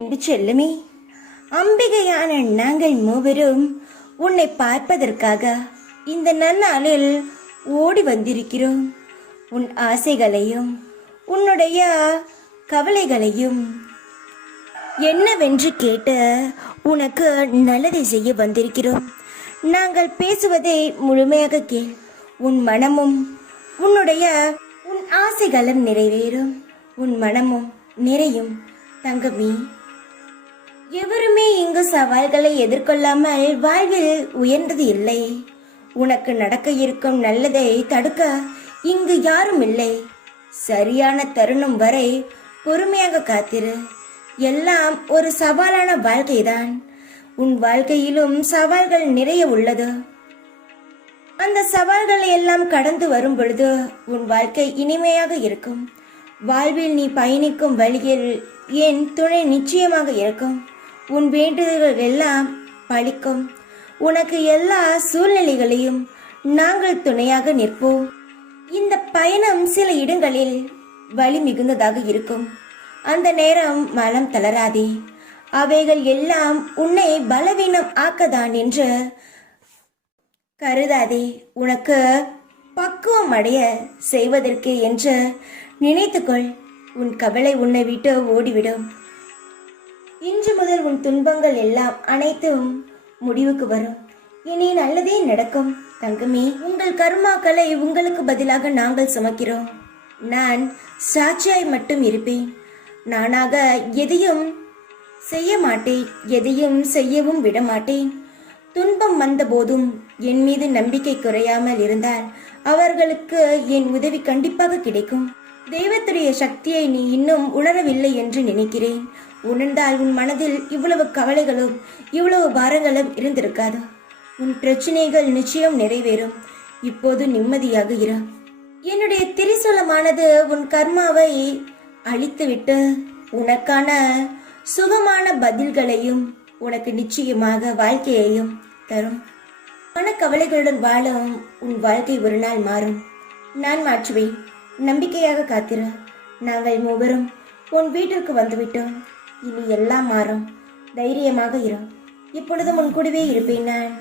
என்று செல்லுமே, அம்பிகையான நாங்கள் மூவரும் உன்னை பார்ப்பதற்காக இந்த நன்னாளில் ஓடி வந்திருக்கிறோம். உன் ஆசைகளையும் உன்னுடைய கவலைகளையும் என்னவென்று கேட்டு உனக்கு நல்லதை செய்ய வந்திருக்கிறோம். நாங்கள் பேசுவதை முழுமையாக கேள். உன் மனமும் உன் ஆசைகளும் நிறைவேறும். உன் மனமும் நிறையும் தங்கமே. எவருமே இங்கு சவால்களை எதிர்கொள்ளாமல் வாழ்வில் உயர்ந்தது இல்லை. உனக்கு நடக்க இருக்கும் நல்லதை தடுக்க இங்கு யாரும் இல்லை. சரியான தருணம் வரை பொறுமையாக காத்திரு. எல்லாம் ஒரு சவாலான வாழ்க்கைதான். உன் வாழ்க்கையிலும் சவால்கள் நிறைய உள்ளது. அந்த சவால்களை எல்லாம் கடந்து வரும் பொழுது உன் வாழ்க்கை இனிமையாக இருக்கும். வாழ்வில் நீ பயணிக்கும் வழியில் என் துணை நிச்சயமாக இருக்கும். உன் வேண்டுதல்கள் எல்லாம் பலிக்கும். உனக்கு எல்லா சூழ்நிலைகளையும் நாங்கள் துணையாக நிற்போம். இந்த பயணம் சில இடங்களில் வலி மிகுந்ததாக இருக்கும். அந்த நேரம் மனம் தளராதே. அவைகள் எல்லாம் உன்னை பலவீனம் ஆக்கதான் என்று கருதாதே. உனக்கு பக்குவம் அடைய செய்வதற்கு என்று நினைத்துக்கொள். உன் கவலை உன்னை விட்டு ஓடிவிடும். இன்று முதல் உன் துன்பங்கள் எல்லாம் அனைத்தும் முடிவுக்கு வரும். இனி நல்லதே நடக்கும் தங்கமே. உங்கள் கர்மாக்களை உங்களுக்கு பதிலாக நாங்கள் சுமக்கிறோம். நான் சாட்சியாய் மட்டும் இருப்பேன். நானாக எதையும் செய்ய மாட்டேன். எதையும் செய்யவும் விட மாட்டேன். துன்பம் வந்த போதும் என் மீது நம்பிக்கை குறையாமல் இருந்தால் அவர்களுக்கு என் உதவி கண்டிப்பாக கிடைக்கும். தெய்வத்துடைய சக்தியை நீ இன்னும் உணரவில்லை என்று நினைக்கிறேன். உணர்ந்தால் உன் மனதில் இவ்வளவு கவலைகளும் இவ்வளவு பாரங்களும் இருந்திருக்காது. உன் பிரச்சனைகள் நிச்சயம் நிறைவேறும். இப்போது நிம்மதியாக இரு. என்னுடைய திரிசூலமானது உன் கர்மாவை அழித்துவிட்டு உனக்கான சுகமான பதில்களையும் உனக்கு நிச்சயமாக வாழ்க்கையையும் தரும். மனக்கவலைகளுடன் வாழும் உன் வாழ்க்கை ஒரு நாள் மாறும். நான் மாற்றுவேன். நம்பிக்கையாக காத்திரு. நாங்கள் மூவரும் உன் வீட்டிற்கு வந்துவிட்டோம். இனி எல்லாம் மாறும். தைரியமாக இரு. இப்பொழுதும் உன் கூடவே இருப்பேன் நான்.